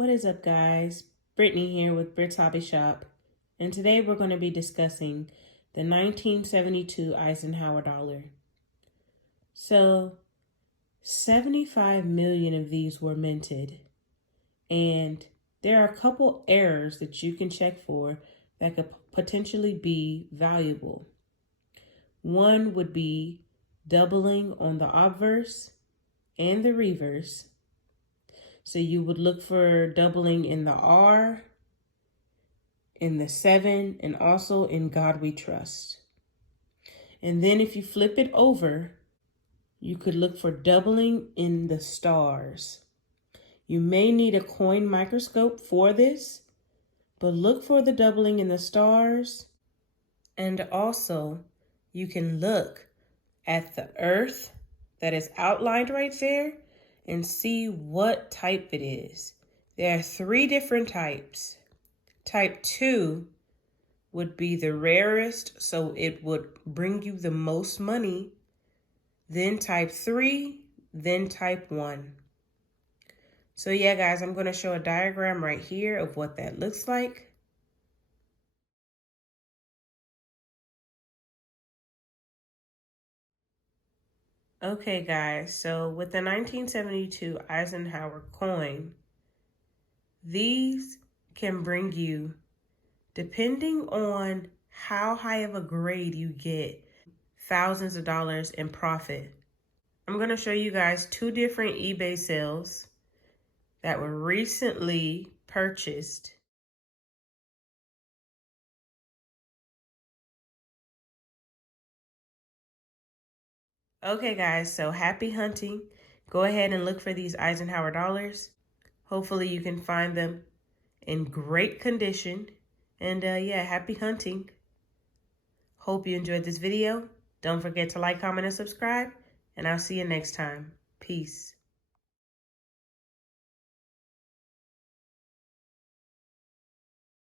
What is up, guys? Brittany here with Brit's Hobby Shop, and today we're going to be discussing the 1972 Eisenhower dollar. So, 75 million of these were minted, and there are a couple errors that you can check for that could potentially be valuable. One would be doubling on the obverse and the reverse. So you would look for doubling in the R, in the 7, and also in God We Trust. And then if you flip it over, you could look for doubling in the stars. You may need a coin microscope for this, but look for the doubling in the stars. And also, you can look at the Earth that is outlined right there and see what type it is. There are 3 different types. Type 2 would be the rarest, so it would bring you the most money. Then type 3, then type 1. So yeah, guys, I'm going to show a diagram right here of what that looks like. Okay, guys, so with the 1972 Eisenhower coin, these can bring you, depending on how high of a grade you get, thousands of dollars in profit. I'm going to show you guys 2 different eBay sales that were recently purchased. Okay, guys, so happy hunting. Go ahead and look for these Eisenhower dollars. Hopefully you can find them in great condition. And yeah, happy hunting. Hope you enjoyed this video. Don't forget to like, comment, and subscribe. And I'll see you next time. Peace.